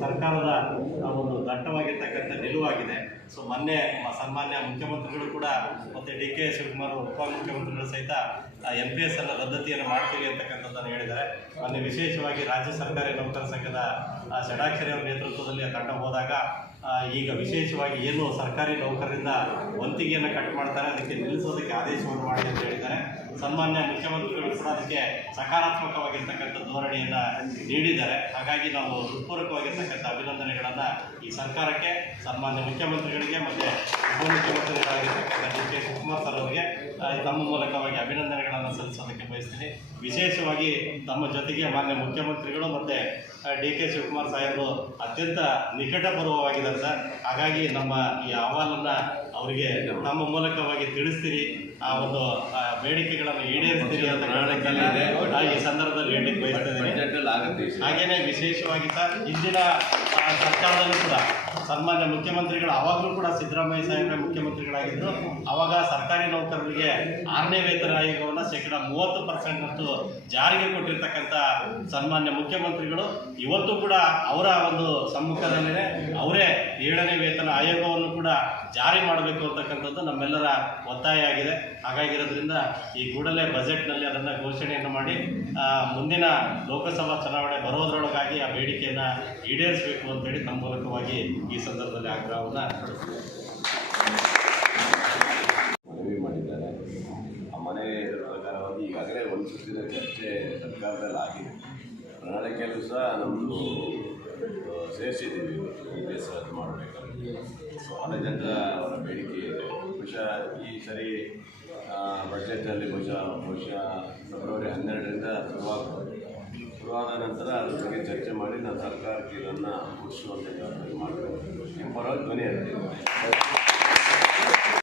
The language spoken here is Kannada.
ಸರ್ಕಾರದ ಒಂದು ದಟ್ಟವಾಗಿರ್ತಕ್ಕಂಥ ನಿಲುವಾಗಿದೆ. ಸೊ ಮೊನ್ನೆ ಸನ್ಮಾನ್ಯ ಮುಖ್ಯಮಂತ್ರಿಗಳು ಕೂಡ ಮತ್ತು ಡಿ ಕೆ ಶಿವಕುಮಾರ್ ಉಪಮುಖ್ಯಮಂತ್ರಿಗಳು ಸಹಿತ ಎನ್ ಪಿ ಎಸ್ ಅನ್ನು ರದ್ದತಿಯನ್ನು ಮಾಡ್ತೀವಿ ಅಂತಕ್ಕಂಥದ್ದನ್ನು ಹೇಳಿದ್ದಾರೆ. ಮೊನ್ನೆ ವಿಶೇಷವಾಗಿ ರಾಜ್ಯ ಸರ್ಕಾರಿ ನೌಕರ ಸಂಘದ ಷಡಾಕ್ಷರಿ ಅವರ ನೇತೃತ್ವದಲ್ಲಿ ತಂಡ ಹೋದಾಗ ಈಗ ವಿಶೇಷವಾಗಿ ಏನು ಸರ್ಕಾರಿ ನೌಕರರಿಂದ ವಂತಿಗೆಯನ್ನು ಕಟ್ ಮಾಡ್ತಾರೆ, ಅದಕ್ಕೆ ನಿಲ್ಲಿಸೋದಕ್ಕೆ ಆದೇಶವನ್ನು ಮಾಡಿ ಅಂತ ಹೇಳಿದ್ದಾರೆ. ಸನ್ಮಾನ್ಯ ಮುಖ್ಯಮಂತ್ರಿಗಳು ಕೂಡ ಅದಕ್ಕೆ ಸಕಾರಾತ್ಮಕವಾಗಿರ್ತಕ್ಕಂಥ ಧೋರಣೆಯನ್ನು ನೀಡಿದ್ದಾರೆ. ಹಾಗಾಗಿ ನಾವು ಹೃತ್ಪೂರ್ವಕವಾಗಿರ್ತಕ್ಕಂಥ ಅಭಿನಂದನೆಗಳನ್ನು ಈ ಸರ್ಕಾರಕ್ಕೆ, ಸನ್ಮಾನ್ಯ ಮುಖ್ಯಮಂತ್ರಿಗಳಿಗೆ ಮತ್ತು ಉಪಮುಖ್ಯಮಂತ್ರಿಗಳಾಗಿರ್ತಕ್ಕಂಥ ಡಿ ಕೆ ಶಿವಕುಮಾರ್ ಸರ್ ಅವರಿಗೆ ತಮ್ಮ ಮೂಲಕವಾಗಿ ಅಭಿನಂದನೆಗಳನ್ನು ಸಲ್ಲಿಸೋದಕ್ಕೆ ಬಯಸ್ತೀನಿ. ವಿಶೇಷವಾಗಿ ತಮ್ಮ ಜೊತೆಗೆ ಮಾನ್ಯ ಮುಖ್ಯಮಂತ್ರಿಗಳು ಮತ್ತು ಡಿ ಕೆ ಶಿವಕುಮಾರ್ ಸಾಹೇಬರು ಅತ್ಯಂತ ನಿಕಟಪೂರ್ವವಾಗಿದ್ದಾರೆ ಸರ್. ಹಾಗಾಗಿ ನಮ್ಮ ಈ ಅಹವಾಲನ್ನು ಅವರಿಗೆ ನಮ್ಮ ಮೂಲಕವಾಗಿ ತಿಳಿಸ್ತೀರಿ. ಆ ಒಂದು ಬೇಡಿಕೆಗಳನ್ನು ಈಡೇರಿಸ್ತೀರಿ ಅಂತ ಕಾರಣಕ್ಕೆಲ್ಲ ಆ, ಈ ಸಂದರ್ಭದಲ್ಲಿ ಹೇಳಲಿಕ್ಕೆ ಬಯಸ್ತಾ ಇದ್ದೀನಿ. ಹಾಗೇನೆ ವಿಶೇಷವಾಗಿ ಸರ್ ಇಂದಿನ ಸರ್ಕಾರದಲ್ಲೂ ಕೂಡ ಸನ್ಮಾನ್ಯ ಮುಖ್ಯಮಂತ್ರಿಗಳು ಅವಾಗಲೂ ಕೂಡ ಸಿದ್ದರಾಮಯ್ಯ ಸಾಹೇಬ್ರೆ ಮುಖ್ಯಮಂತ್ರಿಗಳಾಗಿದ್ದು ಅವಾಗ ಸರ್ಕಾರಿ ನೌಕರರಿಗೆ ಆರನೇ ವೇತನ ಆಯೋಗವನ್ನು ಶೇಕಡ ಮೂವತ್ತು ಪರ್ಸೆಂಟ್ ಅಷ್ಟು ಜಾರಿಗೆ ಕೊಟ್ಟಿರ್ತಕ್ಕಂಥ ಸನ್ಮಾನ್ಯ ಮುಖ್ಯಮಂತ್ರಿಗಳು ಇವತ್ತು ಕೂಡ ಅವರ ಒಂದು ಸಮ್ಮುಖದಲ್ಲೇ ಅವರೇ ಏಳನೇ ವೇತನ ಆಯೋಗವನ್ನು ಕೂಡ ಜಾರಿ ಮಾಡಬೇಕು ಅಂತಕ್ಕಂಥದ್ದು ನಮ್ಮೆಲ್ಲರ ಒತ್ತಾಯ ಆಗಿದೆ. ಹಾಗಾಗಿರೋದ್ರಿಂದ ಈ ಕೂಡಲೇ ಬಜೆಟ್ನಲ್ಲಿ ಅದನ್ನು ಘೋಷಣೆಯನ್ನು ಮಾಡಿ ಮುಂದಿನ ಲೋಕಸಭಾ ಚುನಾವಣೆ ಬರೋದ್ರೊಳಗಾಗಿ ಆ ಬೇಡಿಕೆಯನ್ನು ಈಡೇರಿಸಬೇಕು ಅಂತೇಳಿ ತಮ್ಮ ಮೂಲಕವಾಗಿ ಈ ಸಂದರ್ಭದಲ್ಲಿ ಆಗ್ರಹವನ್ನು ಮನವಿ ಒಂದು ಸುತ್ತಿನ ಚರ್ಚೆ ಸರ್ಕಾರದಲ್ಲಿ ಆಗಿದೆ. ಪ್ರಣಾಳಿಕೆಯಲ್ಲೂ ಸಹ ನಮ್ಮದು ಸೇರಿಸಿದ್ದೀವಿ ಈ ದೇಶ ಅದು ಮಾಡಬೇಕಂತ. ಬಹಳ ಜನರ ಅವರ ಬೇಡಿಕೆ ಇದೆ. ಬಹುಶಃ ಈ ಸರಿ ಬಜೆಟಲ್ಲಿ ಬಹುಶಃ ಬಹುಶಃ ಫೆಬ್ರವರಿ ಹನ್ನೆರಡರಿಂದ ಶುರುವಾಗ್ಬೋದು. ಶುರುವಾದ ನಂತರ ಅದ್ರ ಬಗ್ಗೆ ಚರ್ಚೆ ಮಾಡಿ, ನಾವು ಸರ್ಕಾರಕ್ಕೆ ಇದನ್ನು ಮುಗಿಸುವಂಥ ಮಾಡಬೇಕು ನಿಮ್ಮ ಪರವಾಗಿ ಧ್ವನಿ